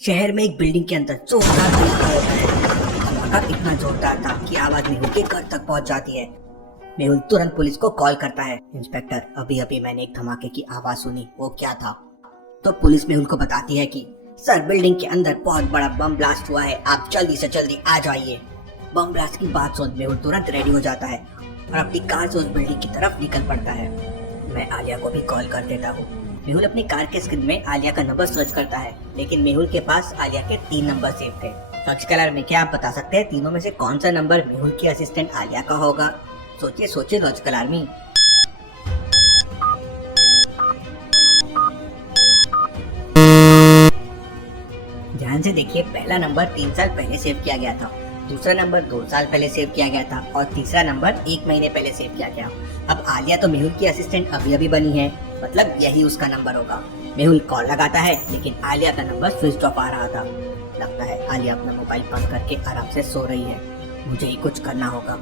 शहर में एक बिल्डिंग के अंदर जोरदार धमाका होता है। धमाका इतना जोरदार था कि आवाज मेहुल के घर तक पहुंच जाती है। मेहुल तुरंत पुलिस को कॉल करता है। इंस्पेक्टर, अभी अभी मैंने एक धमाके की आवाज सुनी, वो क्या था? तो पुलिस मेहुल को बताती है कि सर, बिल्डिंग के अंदर बहुत बड़ा बम ब्लास्ट हुआ है, आप जल्दी से जल्दी आ जाइए। बम ब्लास्ट की बात सुन मेहुल तुरंत रेडी हो जाता है और अपनी कार से उस बिल्डिंग की तरफ निकल पड़ता है। मैं आलिया को भी कॉल कर देता हूँ। मेहुल अपनी कार के स्क्रीन में आलिया का नंबर सर्च करता है, लेकिन मेहुल के पास आलिया के 3 number save the. Search colour में क्या आप बता सकते हैं तीनों में से कौन सा नंबर मेहुल की असिस्टेंट आलिया का होगा? सोचिए सोचिए लॉजिकल आर्मी। ध्यान से देखिए, पहला नंबर 3 साल पहले सेव किया गया था, दूसरा नंबर 2 साल पहले सेव किया गया था और तीसरा नंबर 1 महीने पहले सेव किया गया। अब आलिया तो मेहुल की असिस्टेंट अभी अभी बनी है, मतलब यही उसका नंबर होगा। मेहुल कॉल लगाता है, लेकिन आलिया का नंबर स्विच ऑफ आ रहा था। लगता है आलिया अपना मोबाइल बंद करके आराम से सो रही है। मुझे ही कुछ करना होगा।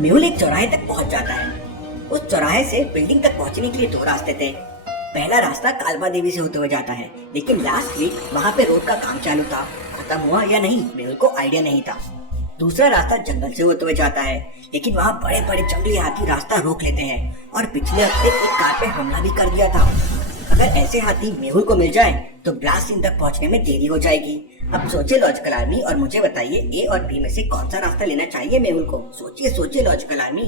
मेहुल एक चौराहे तक पहुंच जाता है। उस चौराहे से बिल्डिंग तक पहुंचने के लिए 2 रास्ते थे। पहला रास्ता कालबा देवी से होते हुए जाता है, लेकिन लास्ट वीक वहाँ पे रोड का काम चालू था, खत्म हुआ या नहीं मेहुल को आइडिया नहीं था। दूसरा रास्ता जंगल से होते हुए जाता है, लेकिन वहाँ बड़े बड़े जंगली हाथी रास्ता रोक लेते हैं और पिछले हफ्ते एक कार पे हमला भी कर दिया था। अगर ऐसे हाथी मेहुल को मिल जाए तो ब्लास्ट सीन तक पहुँचने में देरी हो जाएगी। अब सोचिए लॉजिकल आर्मी और मुझे बताइए ए और बी में से कौन सा रास्ता लेना चाहिए मेहुल को? सोचिए सोचिए लॉजिकल आर्मी।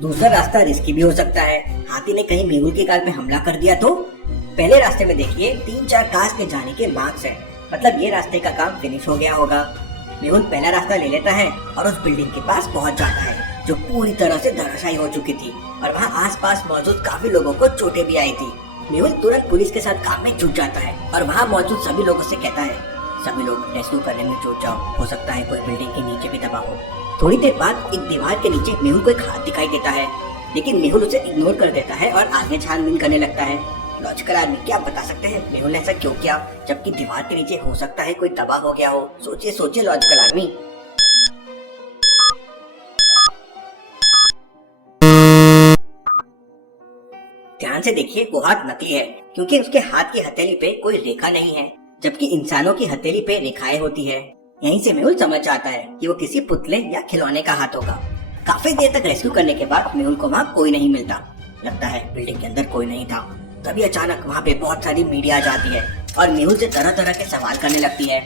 दूसरा रास्ता रिस्की भी हो सकता है, हाथी ने कहीं मेहुल की कार पे हमला कर दिया तो? पहले रास्ते में देखिए 3-4 कार्स के जाने के मार्क्स हैं, मतलब ये रास्ते का काम फिनिश हो गया होगा। मेहुल पहला रास्ता ले लेता है और उस बिल्डिंग के पास पहुंच जाता है जो पूरी तरह से धराशायी हो चुकी थी और वहाँ आसपास मौजूद काफी लोगों को चोटें भी आई थी। मेहुल तुरंत पुलिस के साथ काम में जुट जाता है और वहाँ मौजूद सभी लोगों से कहता है, सभी लोग रेस्क्यू करने में जुट जाओ, हो सकता है कोई बिल्डिंग के नीचे भी दबा हो। थोड़ी देर बाद एक दीवार के नीचे मेहुल को एक हाथ दिखाई देता है, लेकिन मेहुल उसे इग्नोर कर देता है और आगे छानबीन करने लगता है। लॉजिकल आदमी, क्या बता सकते हैं मेहुल ने ऐसा क्यों किया, जबकि दीवार के नीचे हो सकता है कोई दबा हो गया हो? सोचिए सोचिए लॉजिकल आदमी। ध्यान से देखिए, वो हाथ नकली है क्योंकि उसके हाथ की हथेली पे कोई रेखा नहीं है, जबकि इंसानों की हथेली पे रेखाएं होती है। यहीं से मेहुल समझ जाता है कि वो किसी पुतले या खिलौने का हाथ होगा। काफी देर तक रेस्क्यू करने के बाद मेहुल को वहाँ कोई नहीं मिलता। लगता है बिल्डिंग के अंदर कोई नहीं था। तभी अचानक वहाँ पे बहुत सारी मीडिया आ जाती है और मेहुल से तरह तरह के सवाल करने लगती है।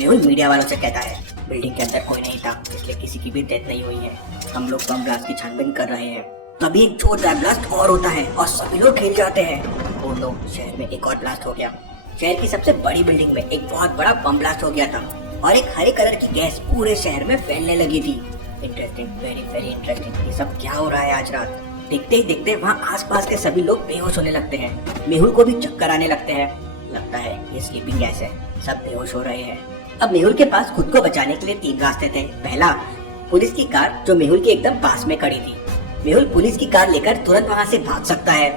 मेहुल मीडिया वालों से कहता है, बिल्डिंग के अंदर कोई नहीं था, इसलिए किसी की भी डेथ नहीं हुई है, हम लोग बम ब्लास्ट की छानबीन कर रहे हैं। तभी एक जोरदार ब्लास्ट और होता है और सभी लोग हिल जाते हैं। वो लोग शहर में एक और ब्लास्ट हो गया। शहर की सबसे बड़ी बिल्डिंग में एक बहुत बड़ा बम ब्लास्ट हो गया था और एक हरे कलर की गैस पूरे शहर में फैलने लगी थी। Interesting, very very interesting. ये सब क्या हो रहा है आज रात? देखते ही देखते वहाँ आसपास के सभी लोग बेहोश होने लगते हैं। मेहुल को भी चक्कर आने लगते हैं। लगता है ये स्लीपिंग गैस है, सब बेहोश हो रहे हैं। अब मेहुल के पास खुद को बचाने के लिए 3 रास्ते थे। पहला, पुलिस की कार जो मेहुल के एकदम पास में खड़ी थी। मेहुल पुलिस की कार लेकर तुरंत वहाँ से भाग सकता है।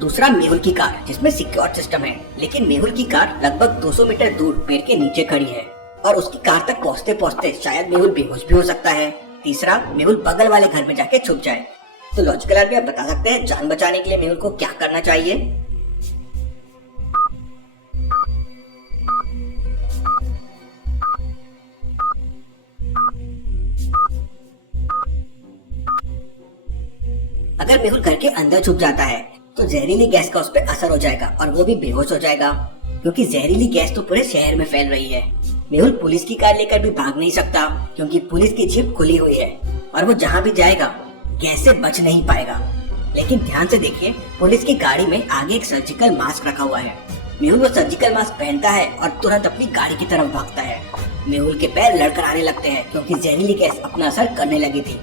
दूसरा, मेहुल की कार जिसमें सिक्योर सिस्टम है, लेकिन मेहुल की कार लगभग 200 मीटर दूर पेड़ के नीचे खड़ी है और उसकी कार तक पहुँचते पहुँचते शायद मेहुल बेहोश भी हो सकता है। तीसरा, मेहुल बगल वाले घर में जाके छुप जाए। तो लॉजिकल आर्मी, आप बता सकते हैं जान बचाने के लिए मेहुल को क्या करना चाहिए? अगर मेहुल घर के अंदर छुप जाता है तो जहरीली गैस का उस पर असर हो जाएगा और वो भी बेहोश हो जाएगा, क्योंकि जहरीली गैस तो पूरे शहर में फैल रही है। मेहुल पुलिस की कार लेकर भी भाग नहीं सकता क्योंकि पुलिस की जीप खुली हुई है और वो जहाँ भी जाएगा गैस से बच नहीं पाएगा। लेकिन ध्यान से देखिए, पुलिस की गाड़ी में आगे एक सर्जिकल मास्क रखा हुआ है। मेहुल वो सर्जिकल मास्क पहनता है और तुरंत अपनी गाड़ी की तरफ भागता है। मेहुल के पैर लड़खड़ाने लगते हैं क्योंकि जहरीली गैस अपना असर करने लगी थी।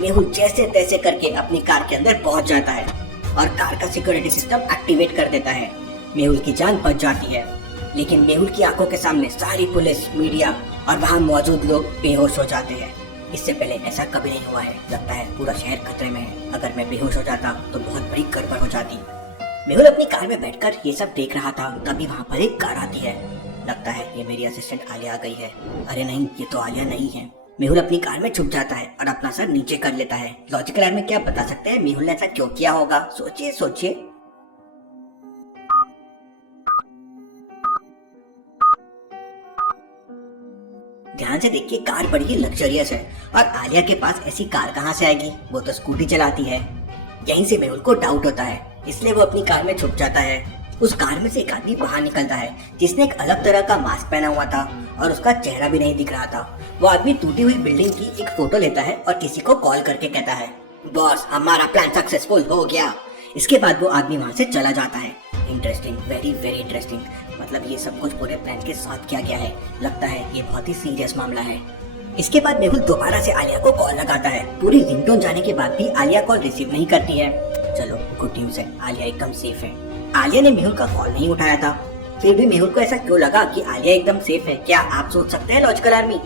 मेहुल जैसे तैसे करके अपनी कार के अंदर पहुंच जाता है और कार का सिक्योरिटी सिस्टम एक्टिवेट कर देता है। मेहुल की जान बच जाती है, लेकिन मेहुल की आंखों के सामने सारी पुलिस, मीडिया और वहाँ मौजूद लोग बेहोश हो जाते हैं। इससे पहले ऐसा कभी नहीं हुआ है। लगता है पूरा शहर खतरे में है। अगर मैं बेहोश हो जाता तो बहुत बड़ी गड़बड़ हो जाती। मेहुल अपनी कार में बैठकर ये सब देख रहा था, तभी वहाँ पर एक कार आती है। लगता है ये मेरी असिस्टेंट आलिया आ गई है। अरे नहीं, ये तो आलिया नहीं है। मेहुल अपनी कार में छुप जाता है और अपना सर नीचे कर लेता है। लॉजिकल आर्मी क्या बता सकते हैं मेहुल ने ऐसा क्यों किया होगा? सोचिए सोचिए। ध्यान से देखिए, कार बड़ी ही लग्जरियस है और आलिया के पास ऐसी कार कहाँ से आएगी? वो तो स्कूटी चलाती है। यहीं से मेहुल को डाउट होता है, इसलिए वो अपनी कार में छुप जाता है। उस कार में से एक आदमी बाहर निकलता है जिसने एक अलग तरह का मास्क पहना हुआ था और उसका चेहरा भी नहीं दिख रहा था। वो आदमी टूटी हुई बिल्डिंग की एक फोटो लेता है और किसी को कॉल करके कहता है, बॉस हमारा प्लान सक्सेसफुल हो गया। इसके बाद वो आदमी वहाँ से चला जाता है। Interesting, very very interesting. मतलब ये सब कुछ पूरे प्लान के साथ किया गया है। लगता है ये बहुत ही सीरियस मामला है। इसके बाद मेहुल दोबारा से आलिया को कॉल लगाता है। पूरी रिंगटोन जाने के बाद भी आलिया कॉल रिसीव नहीं करती है। चलो गुड न्यूज है, आलिया एकदम सेफ है। आलिया ने मेहुल का कॉल नहीं उठाया था, फिर भी मेहुल को ऐसा क्यों लगा कि आलिया एकदम सेफ है? क्या आप सोच सकते हैं लॉजिकल आर्मी?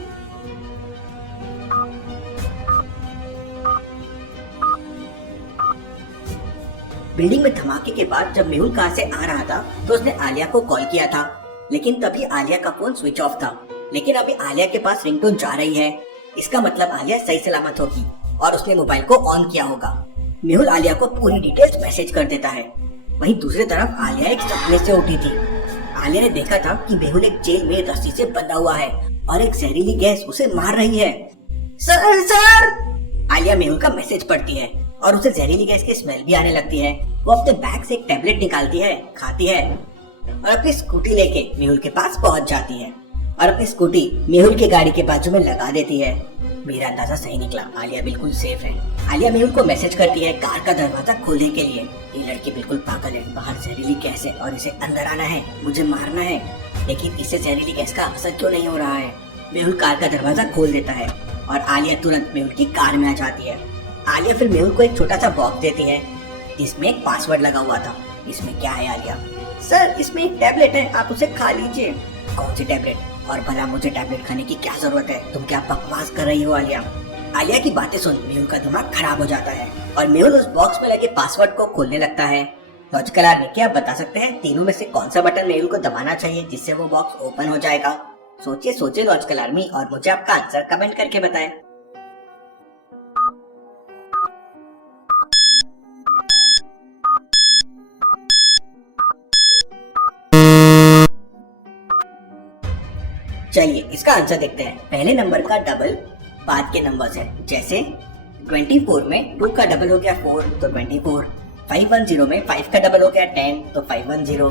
बिल्डिंग में धमाके के बाद जब मेहुल कार से आ रहा था तो उसने आलिया को कॉल किया था, लेकिन तभी आलिया का फोन स्विच ऑफ था। लेकिन अभी आलिया के पास रिंगटोन जा रही है, इसका मतलब आलिया सही सलामत होगी और उसने मोबाइल को ऑन किया होगा। मेहुल आलिया को पूरी डिटेल्स मैसेज कर देता है। वहीं दूसरी तरफ आलिया एक सपने से उठी थी। आलिया ने देखा था कि मेहुल एक जेल में रस्सी से बंधा हुआ है और एक जहरीली गैस उसे मार रही है। Sir sir! आलिया मेहुल का मैसेज पढ़ती है और उसे जहरीली गैस की स्मेल भी आने लगती है। वो अपने बैग से एक टैबलेट निकालती है, खाती है और अपनी स्कूटी लेके मेहुल के पास पहुंच जाती है और अपनी स्कूटी मेहुल की गाड़ी के बाजू में लगा देती है। मेरा अंदाजा सही निकला, आलिया बिल्कुल सेफ है। आलिया मेहुल को मैसेज करती है कार का दरवाजा खोलने के लिए। ये लड़की बिल्कुल पागल है, बाहर जहरीली गैस है और इसे अंदर आना है, मुझे मारना है, लेकिन इससे जहरीली गैस का असर क्यों नहीं हो रहा है? मेहुल कार का दरवाजा खोल देता है और आलिया तुरंत मेहुल की कार में आ जाती है। आलिया फिर मेहुल को एक छोटा सा बॉक्स देती है जिसमें एक पासवर्ड लगा हुआ था। इसमें क्या है आलिया? सर इसमें एक टैबलेट है, आप उसे खा लीजिए। कौन सी टैबलेट? और भला मुझे टैबलेट खाने की क्या जरूरत है? तुम क्या बकवास कर रही हो आलिया? आलिया की बातें सुन मेहुल का दिमाग खराब हो जाता है और मेहुल उस बॉक्स में लगे पासवर्ड को खोलने लगता है। लॉजिकल आर्मी क्या आप बता सकते हैं तीनों में से कौन सा बटन मेहुल को दबाना चाहिए जिससे वो बॉक्स ओपन हो जाएगा? सोचिए सोचिए लॉजिकल आर्मी और मुझे आपका आंसर कमेंट करके बताएं। चलिए इसका आंसर देखते हैं। पहले नंबर का डबल बाद के नंबर्स है, जैसे 24 में 2 का डबल हो गया 4 तो 24, 510 में 5 का डबल हो गया 10 तो 510,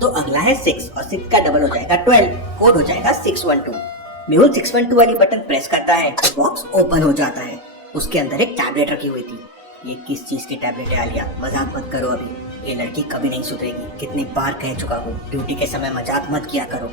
तो अगला है 6 और 6 का डबल हो जाएगा 12, कोड हो जाएगा 612। मेहुल 612 वाली बटन प्रेस करता है, बॉक्स ओपन हो जाता है। उसके अंदर एक टैबलेट रखी हुई थी। ये किस चीज की टैबलेट है आलिया? मजाक मत करो, अभी ये लड़की कभी नहीं सुधरेगी। कितनी बार कह चुका हूँ ड्यूटी के समय मजाक मत किया करो।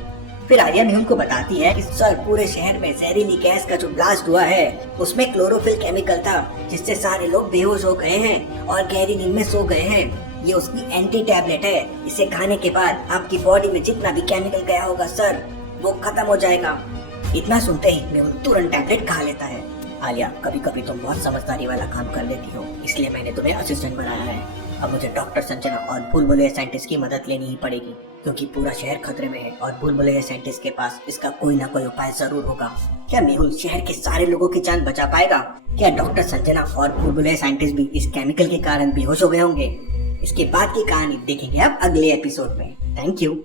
फिर आलिया मेहुल को बताती है कि सर पूरे शहर में जहरीली गैस का जो ब्लास्ट हुआ है उसमें क्लोरोफिल केमिकल था जिससे सारे लोग बेहोश हो गए हैं और गहरी नींद में सो गए हैं। ये उसकी एंटी टैबलेट है, इसे खाने के बाद आपकी बॉडी में जितना भी केमिकल गया होगा सर वो खत्म हो जाएगा। इतना सुनते ही मेहुल तुरंत टैबलेट खा लेता है। आलिया कभी कभी तुम बहुत समझदारी वाला काम कर लेती हो, इसलिए मैंने तुम्हें असिस्टेंट बनाया है। अब मुझे डॉक्टर संजना और भूल भुलैया साइंटिस्ट की मदद लेनी ही पड़ेगी क्योंकि पूरा शहर खतरे में है और भूल भुलैया साइंटिस्ट के पास इसका कोई ना कोई उपाय जरूर होगा। क्या मेहुल शहर के सारे लोगों की जान बचा पाएगा? क्या डॉक्टर संजना और भूल भुलैया साइंटिस्ट भी इस केमिकल के कारण बेहोश हो गए होंगे? इसके बाद की कहानी देखेंगे आप अगले एपिसोड में। Thank you.